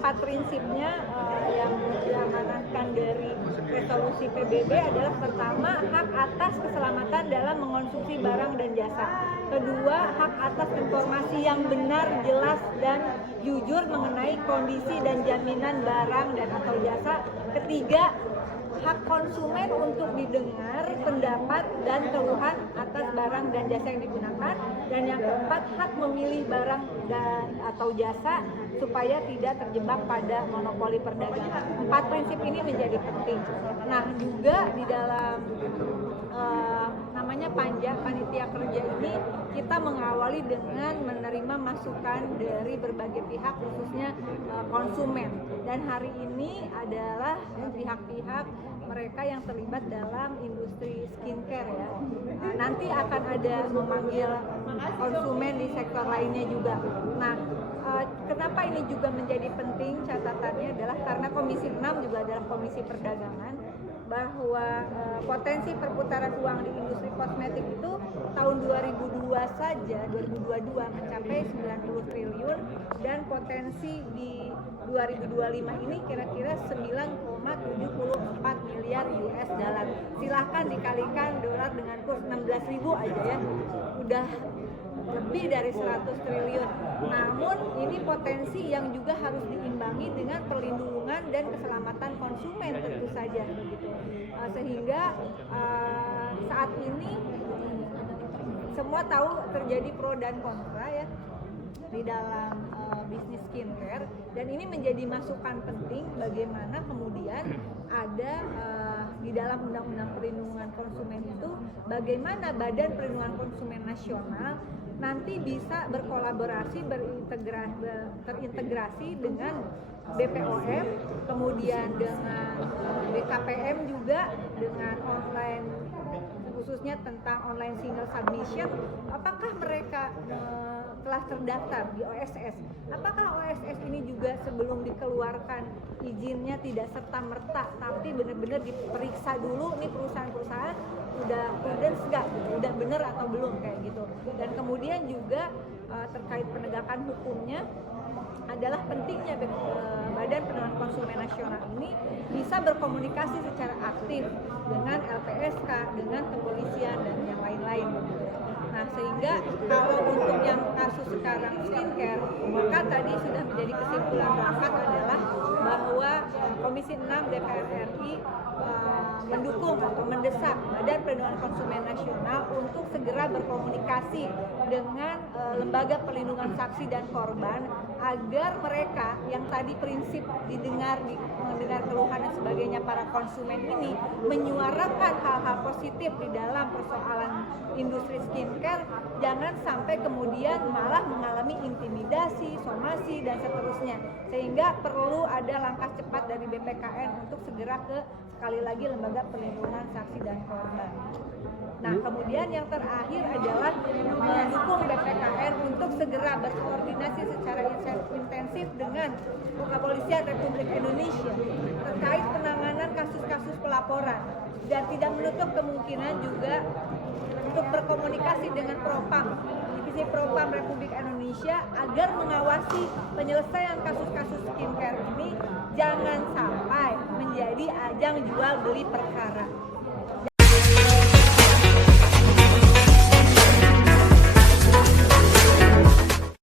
4 prinsipnya yang diamanatkan dari resolusi PBB adalah pertama, hak atas keselamatan dalam mengonsumsi barang dan jasa. Kedua, hak atas informasi yang benar, jelas, dan jujur mengenai kondisi dan jaminan barang dan atau jasa. Ketiga, hak konsumen untuk didengar pendapat dan keluhan atas barang dan jasa yang digunakan. Dan yang keempat, hak memilih barang dan atau jasa supaya tidak terjebak pada monopoli perdagangan. 4 prinsip ini menjadi penting. Nah, juga di dalam namanya panitia kerja ini kita mengawali dengan menerima masukan dari berbagai pihak, khususnya konsumen. Dan hari ini adalah pihak-pihak mereka yang terlibat dalam industri skincare ya. Nanti akan ada memanggil konsumen di sektor lainnya juga. Nah, kenapa ini juga menjadi penting catatannya adalah karena Komisi 6 juga adalah komisi perdagangan, bahwa potensi perputaran uang di industri kosmetik itu tahun 2022 saja, 2022 mencapai 90 triliun dan potensi di 2025 ini kira-kira 9,74 miliar US dollar. Silahkan dikalikan dolar dengan kurs 16.000 aja ya, udah lebih dari 100 triliun. Namun ini potensi yang juga harus diimbangi dengan perlindungan dan keselamatan konsumen tentu saja begitu. Sehingga saat ini semua tahu terjadi pro dan kontra ya di dalam bisnis skincare, dan ini menjadi masukan penting bagaimana kemudian ada di dalam Undang-Undang Perlindungan Konsumen itu bagaimana Badan Perlindungan Konsumen Nasional nanti bisa berkolaborasi, terintegrasi dengan BPOM, kemudian dengan BKPM juga, dengan online, khususnya tentang online single submission. Apakah mereka telah terdaftar di OSS? Apakah OSS ini juga sebelum dikeluarkan izinnya tidak serta-merta, tapi benar-benar diperiksa dulu nih perusahaan-perusahaan udah prudence nggak, udah benar atau belum kayak gitu. Dan kemudian juga terkait penegakan hukumnya adalah pentingnya Badan Perlindungan Konsumen Nasional ini bisa berkomunikasi secara aktif dengan LPSK, dengan kepolisian dan yang lain-lain. Nah, sehingga kalau untuk yang kasus sekarang skincare, maka tadi sudah menjadi kesimpulan rapat adalah bahwa Komisi 6 DPR RI mendukung atau mendesak Badan Perlindungan Konsumen Nasional untuk segera berkomunikasi dengan lembaga perlindungan saksi dan korban agar mereka yang tadi prinsip mendengar keluhan dan sebagainya para konsumen ini menyuarakan hal-hal positif di dalam persoalan industri skincare, jangan sampai kemudian malah mengalami intimidasi, somasi dan seterusnya. Sehingga perlu ada langkah cepat dari BPKN untuk segera ke sekali lagi lembaga perlindungan saksi dan korban. Nah, kemudian yang terakhir adalah mendukung BPKN untuk segera berkoordinasi secara intensif dengan Kepolisian Republik Indonesia terkait penanganan kasus-kasus pelaporan, dan tidak menutup kemungkinan juga untuk berkomunikasi dengan Propam, Divisi Propam Republik Indonesia, agar mengawasi penyelesaian kasus-kasus skincare ini jangan sampai menjadi ajang jual beli perkara.